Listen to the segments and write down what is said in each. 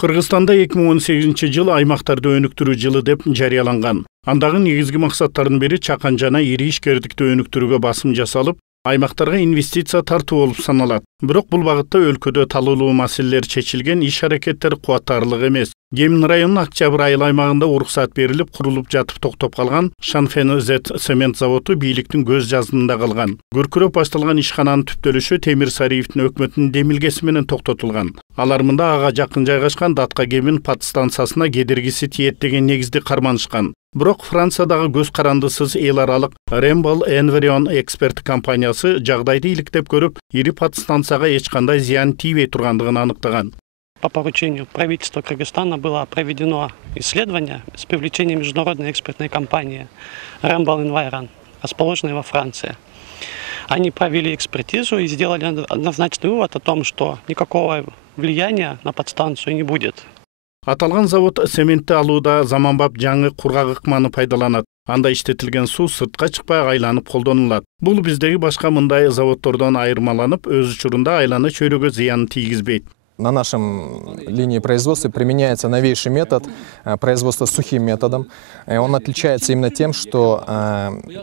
Кыргызстанда 2018 жыл аймактарды өнүктүрүү жылы деп жарыяланган. Андагы негизги максаттардын бири чакан жана ири ишкердикти өнүктүрүүгө басым жасалып, аймактарга инвестиция тартуу болуп саналат. Бирок бул багытта өлкөдө талуулуу маселелер чечилген, иш-аракеттер кубаттарлык эмес. Кемин районунун Октябрь айыл аймагында уруксат берилип, курулуп жатып токтоп калган Шанфен Z цемент заводу бийликтин көз жазымында калган. Көркүрөп башталган ишкананын түптөлүшү Темир Сариевдин өкмөтүнүн демилгеси менен токтотулган. Алар мында ага жакын жайгашкан Датка кемин подстанциясына кедергиси тиет деген негизди карманышкан. Бирок Франциядагы көз карандысыз эл аралык Rainbow Environ эксперт компаниясы жагдайды иликтеп көрүп, ири подстанцияга эч кандай зыян тийбей тургандыгын аныктаган. По поручению правительства Кыргызстана было проведено исследование с привлечением международной экспертной компании Rainbow Environ, расположенной во Франции. Они провели экспертизу и сделали однозначный вывод о том, что никакого влияния на подстанцию не будет. Аталган завод цементти алууда заманбап жаңы кургак ыкманы пайдаланат. Анда иштетилген суу сыртка чыкпай айланып колдонулат. Бул биздеги башка мындай заводдордон айырмаланып, өз учурунда айлана чөйрөгө зыян тийгизбейт. На нашем линии производства применяется новейший метод производства сухим методом. Он отличается именно тем, что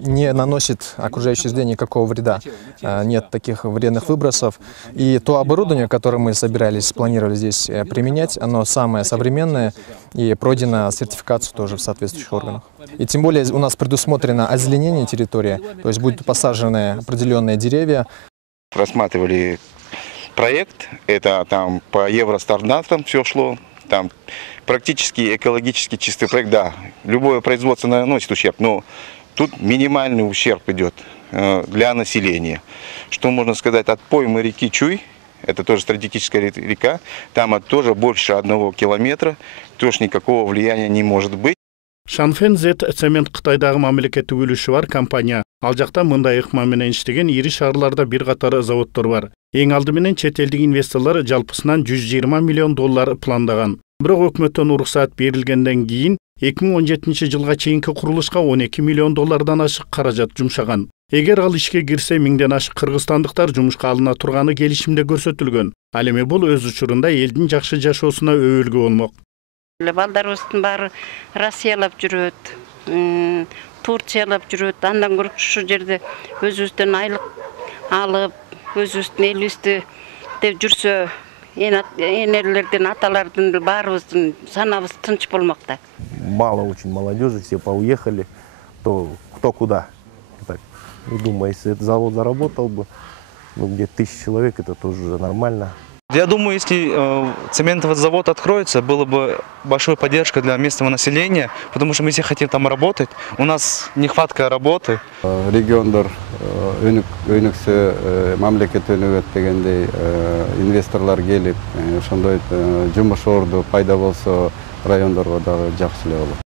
не наносит окружающей среде никакого вреда. Нет таких вредных выбросов. И то оборудование, которое мы планировали здесь применять, оно самое современное и пройдено сертификацию тоже в соответствующих органах. И тем более у нас предусмотрено озеленение территории, то есть будут посажены определенные деревья. Рассматривали проект, это там по евростандартам все шло, там практически экологически чистый проект, да, любое производство наносит ущерб, но тут минимальный ущерб идет для населения. Что можно сказать, от поймы реки Чуй, это тоже стратегическая река, там тоже больше 1 километра, тоже никакого влияния не может быть. Шанфен Z цемент Кытайдагы мамлекеттик үлүшү бар компания. Ал жакта мындай ыкма менен иштеген ири шаарларда бир катар заводдор бар. Эң алды менен чет элдик инвесторлор жалпысынан $120 миллион пландаган. Бирок өкмөттөн уруксат берилгенден кийин 2017 жылга чейинки курулушка $12 миллион ашык каражат жумшаган. Эгер ал ишке кирсе, 1000ден ашык кыргызстандыктар жумушка алына турганы келишимде көрсөтүлгөн. Ал эми бул өз учурунда элдин жакшы жашоосуна өбөлгө болмок. Балдарыбыздын баары Россиялап жүрөт, Турциялап жүрөт. Андан көрүп ушу жерде өзүбүздөн айлык алып, өзүбүздүн элибизди деп жүрсө, энелердин, аталардын баарыбыздын санабыз тынч болмокта. Мало очень молодежи, все поуехали, кто куда. Так, думаю, если этот завод заработал бы, где-то 1000 человек, это тоже уже нормально. Я думаю, если цементовый завод откроется, было бы большой поддержкой для местного населения, потому что мы все хотим там работать. У нас нехватка работы. Региондар өнүксө, мамлекет өнүгөт дегендей инвесторлар келип, ошондой жумуш орду пайда болсо, райондорго дагы жакшы эле болот.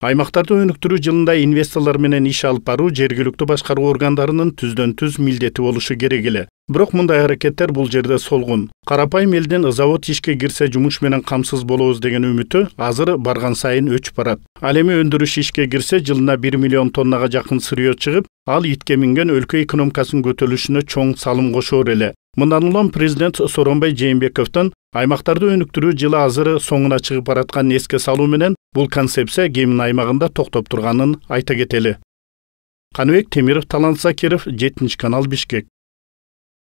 Аймактарды өнүктүрүү жылында инвесторлор менен иш алып баруу жергиликтүү башкаруу органдарынын түздөн-түз милдети болушу керек эле. Бирок мындай аракеттер бул жерде солгун. Карапайым элдин завод ишке кирсе жумуш менен камсыз болобуз деген үмүтү азыр барган сайын өчүп барат. Ал эми өндүрүш ишке кирсе, жылына 1 миллион тоннага жакын сырьё чыгып, ал итке минген өлкө экономикасынын көтөрүлүшүнө чоң салым кошоор эле. Мындан улам президент Сооронбай Жээнбековдун аймактарды өнүктүрүү жылы азыр соңуна чыгып баратканын эске салуу менен бул концепция Кемин аймагында токтоп турганын айта кетели. Каныбек Темиров, Талант Закиров, 7 канал, Бишкек.